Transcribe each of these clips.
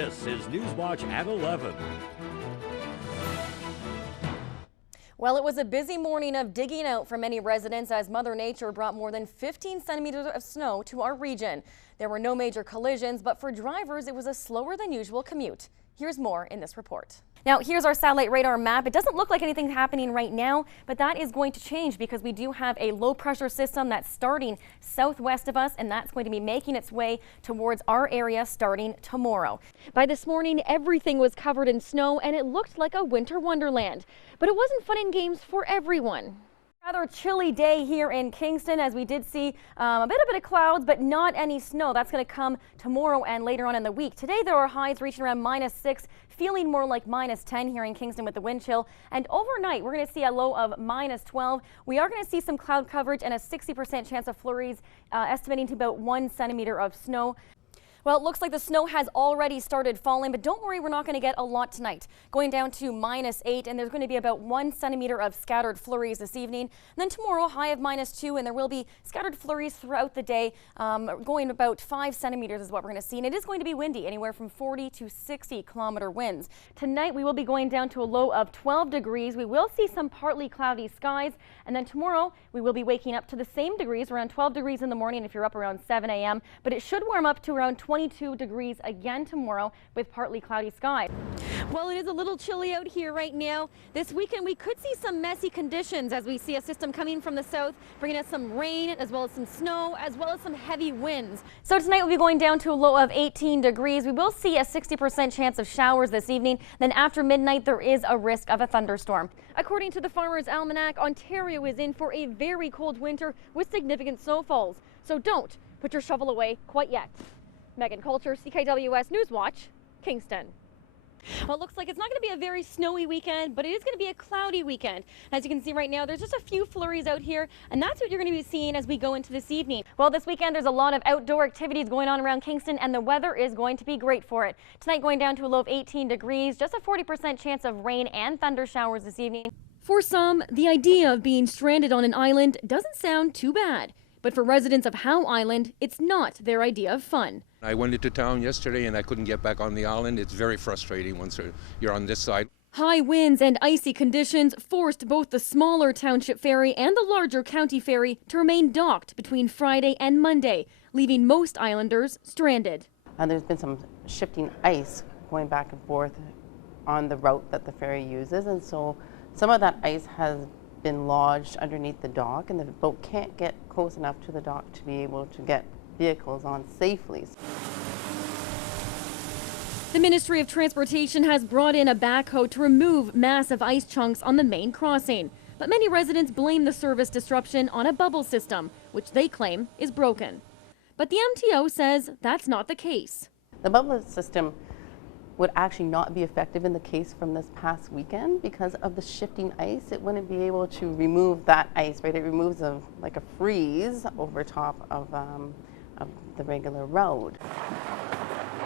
This is Newswatch at 11. Well, it was a busy morning of digging out for many residents as Mother Nature brought more than 15 centimeters of snow to our region. There were no major collisions, but for drivers, it was a slower than usual commute. Here's more in this report. Now, here's our satellite radar map. It doesn't look like anything's happening right now, but that is going to change because we do have a low pressure system that's starting southwest of us, and that's going to be making its way towards our area starting tomorrow. By this morning, everything was covered in snow and it looked like a winter wonderland, but it wasn't fun and games for everyone. Rather chilly day here in Kingston, as we did see a bit of clouds, but not any snow. That's going to come tomorrow and later on in the week. Today there are highs reaching around -6, feeling more like -10 here in Kingston with the wind chill. And overnight we're going to see a low of -12. We are going to see some cloud coverage and a 60% chance of flurries, estimating to about 1 centimeter of snow. Well, it looks like the snow has already started falling, but don't worry, we're not going to get a lot tonight. Going down to -8, and there's going to be about 1 centimeter of scattered flurries this evening. And then tomorrow, high of -2, and there will be scattered flurries throughout the day, going about 5 centimeters is what we're going to see. And it is going to be windy, anywhere from 40 to 60-kilometer winds. Tonight, we will be going down to a low of 12 degrees. We will see some partly cloudy skies. And then tomorrow, we will be waking up to the same degrees, around 12 degrees in the morning if you're up around 7 a.m. But it should warm up to around 22 degrees again tomorrow with partly cloudy skies. Well, it is a little chilly out here right now. This weekend we could see some messy conditions as we see a system coming from the south, bringing us some rain as well as some snow, as well as some heavy winds. So tonight we'll be going down to a low of 18 degrees. We will see a 60% chance of showers this evening. Then after midnight there is a risk of a thunderstorm. According to the Farmer's Almanac, Ontario is in for a very cold winter with significant snowfalls. So don't put your shovel away quite yet. Maegen Kulchar, CKWS Newswatch, Kingston. Well, it looks like it's not going to be a very snowy weekend, but it is going to be a cloudy weekend. As you can see right now, there's just a few flurries out here, and that's what you're going to be seeing as we go into this evening. Well, this weekend there's a lot of outdoor activities going on around Kingston, and the weather is going to be great for it. Tonight going down to a low of 18 degrees, just a 40% chance of rain and thunder showers this evening. For some, the idea of being stranded on an island doesn't sound too bad. But for residents of Howe Island, it's not their idea of fun. I went into town yesterday and I couldn't get back on the island. It's very frustrating once you're on this side. High winds and icy conditions forced both the smaller township ferry and the larger county ferry to remain docked between Friday and Monday, leaving most islanders stranded. There's been some shifting ice going back and forth on the route that the ferry uses, and so some of that ice has been lodged underneath the dock, and the boat can't get close enough to the dock to be able to get vehicles on safely. The Ministry of Transportation has brought in a backhoe to remove massive ice chunks on the main crossing. But many residents blame the service disruption on a bubble system, which they claim is broken. But the MTO says that's not the case. The bubble system would actually not be effective in the case from this past weekend because of the shifting ice. It wouldn't be able to remove that ice, right? It removes like a freeze over top of the regular road.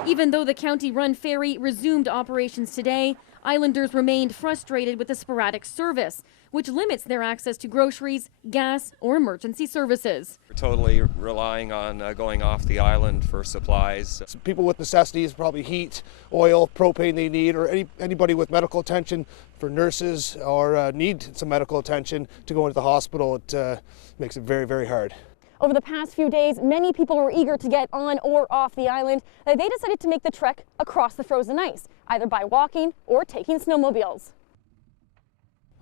Even though the county-run ferry resumed operations today, islanders remained frustrated with the sporadic service, which limits their access to groceries, gas, or emergency services. We're totally relying on going off the island for supplies. People with necessities, probably heat, oil, propane they need, or anybody with medical attention for nurses or need some medical attention to go into the hospital, it makes it very, very hard. Over the past few days, many people were eager to get on or off the island. They decided to make the trek across the frozen ice, either by walking or taking snowmobiles.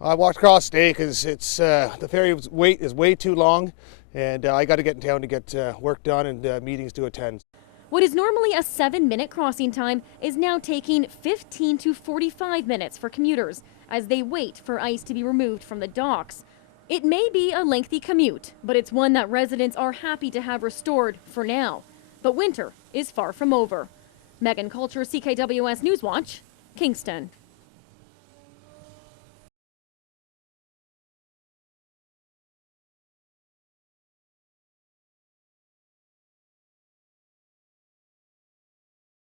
I walked across today because it's the ferry wait is way too long, and I got to get in town to get work done and meetings to attend. What is normally a 7-minute crossing time is now taking 15 to 45 minutes for commuters as they wait for ice to be removed from the docks. It may be a lengthy commute, but it's one that residents are happy to have restored for now. But winter is far from over. Maegen Kulchar, CKWS Newswatch, Kingston.